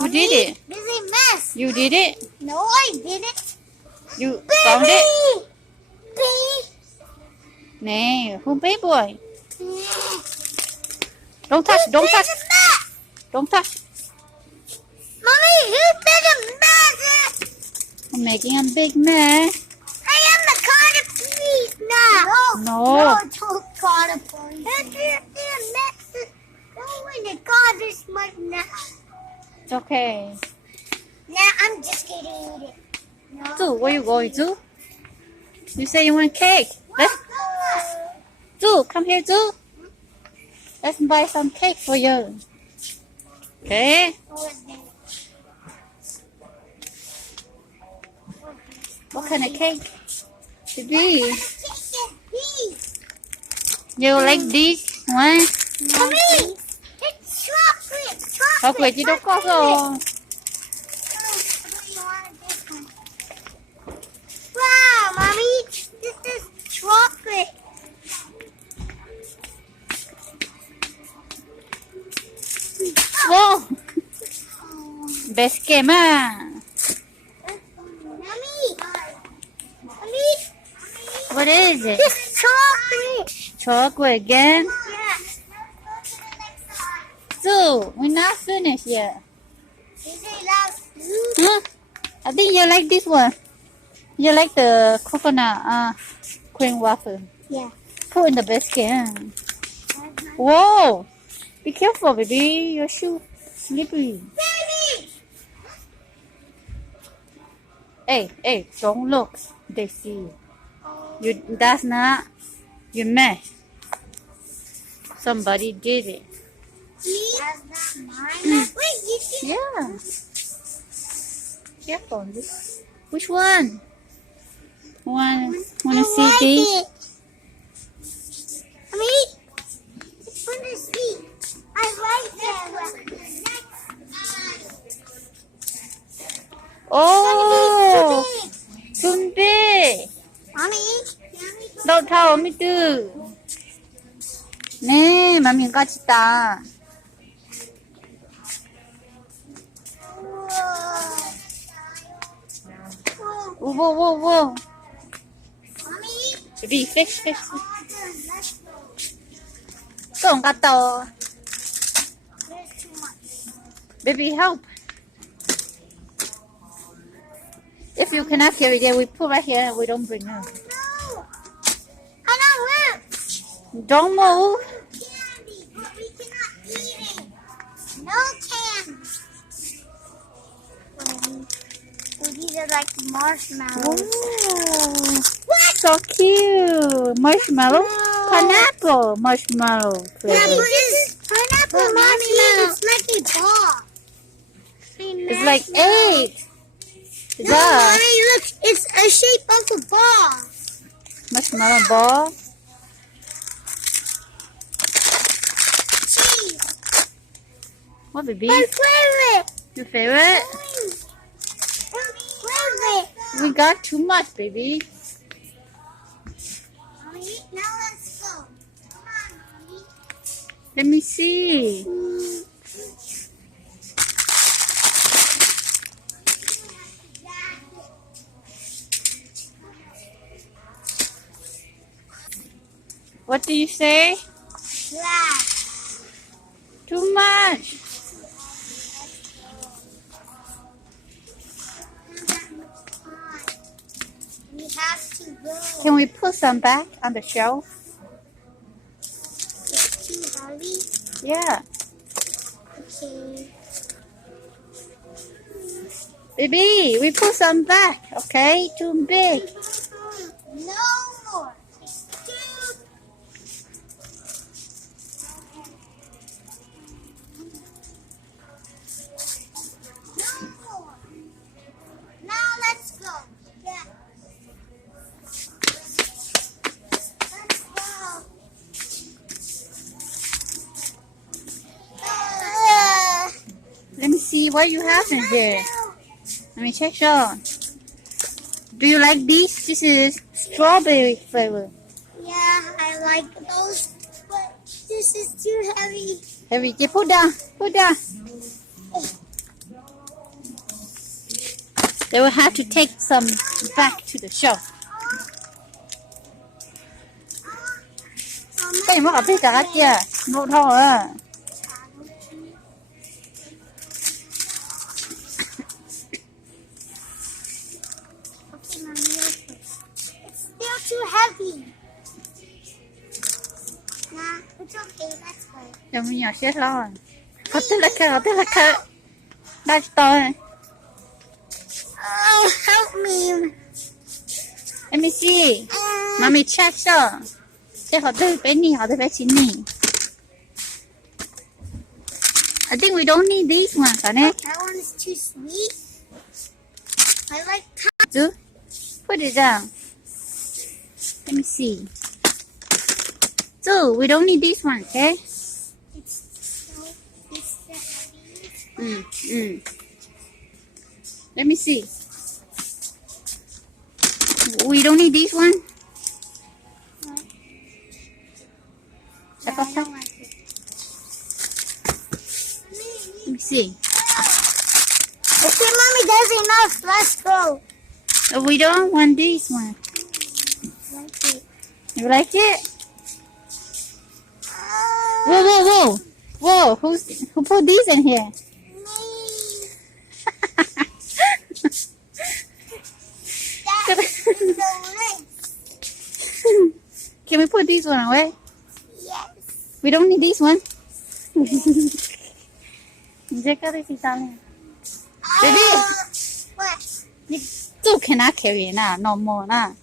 Who did it? This is a mess. You did it? No, I didn't. You Baby! found it? Baby! Nè, who baby boy? Don't touch, don't touch, don't touch. Mommy, who did a mess? I'm making a big mess. I am the Carter police now. No. Don't Carter police. Who did a mess? Go in the Carter smart now. It's okay. Now I'm just gonna eat it. No. Zoo, where you going, Zoo? You say you want cake. Let's, Zoo, come here, Zoo. Let's buy some cake for you. Okay? What kind of cake? Baby, you like this one? Mommy, it's chocolate. Chocolate chứ đâu có rồi. Wow, Mommy, this is chocolate. Wow. Best game ah. Mommy, What is it? this chocolate. Chocolate again? Yeah. Zoo, we're not finished yet. Is it last? Huh? I think you like this one. You like the coconut cream waffle. Yeah. Put in the basket. Whoa! Be careful, baby. Your shoe slippery. Baby! Hey, don't look. They see you. That's not your mess. Somebody did it. That's not mine. Wait, you see? Yeah. Careful. Which one? Wanna see these? I mean, it's fun to see. I like that one. Oh, It's 준비. Mommy, 너 다 어미들. 네, 맘이 까짓다. Whoa. Mommy, Baby, fix. Don't got the. there's too much. Baby, help. If you cannot carry it, we put right here and we don't bring her. No, I don't want Don't move. candy, but we cannot eat it. No candy. So these are like marshmallows. Ooh, so cute. Marshmallow. Pineapple marshmallow. Yeah, flavor. but it's pineapple marshmallow. It's like a ball. It's like 8. No, Yeah. Mommy, look, it's a shape of a ball. Marshmallow ball. Cheese. What, baby? My favorite. Your favorite? My favorite. We got too much, baby. Mommy, now let's go. Come on, Mommy. Let me see. What do you say? Yeah. Too much. We have to go. Can we put some back on the shelf? It's too heavy. Yeah. Okay. Baby, we put some back, okay? Too big. No more. It's too. No more. Now let's go. Yeah. Let's go. Let me see what you have in here. Let me check Sean. Do you like this? This is strawberry flavor. Yeah, I like those, but this is too heavy. Heavy. Put down. They will have to take some back to the show. Cái mà biết cả kia, nô thò à. Okay, Mommy, it's still too heavy. Nah, it's okay. That's fine. Giờ mình nhỏ chết lo. Có tức là cơ. Đây tôi. Oh, help me. Let me see. Mommy check so. Thế họ tới bé nì, họ tới bé chín nì. I think we don't need these ones, honey. That one is too sweet. I like Do put it down. Let me see. So we don't need this one, okay? Let me see. We don't need this one. I don't like it. Let me see. Okay, Mommy, there's enough. Let's go. We don't want this one. Like it. You like it? Whoa! Whoa! Who put these in here? Me. That's the list. Can we put this one away? Yes. We don't need this one. Check this out. Baby, What? you cannot carry it now. No more now.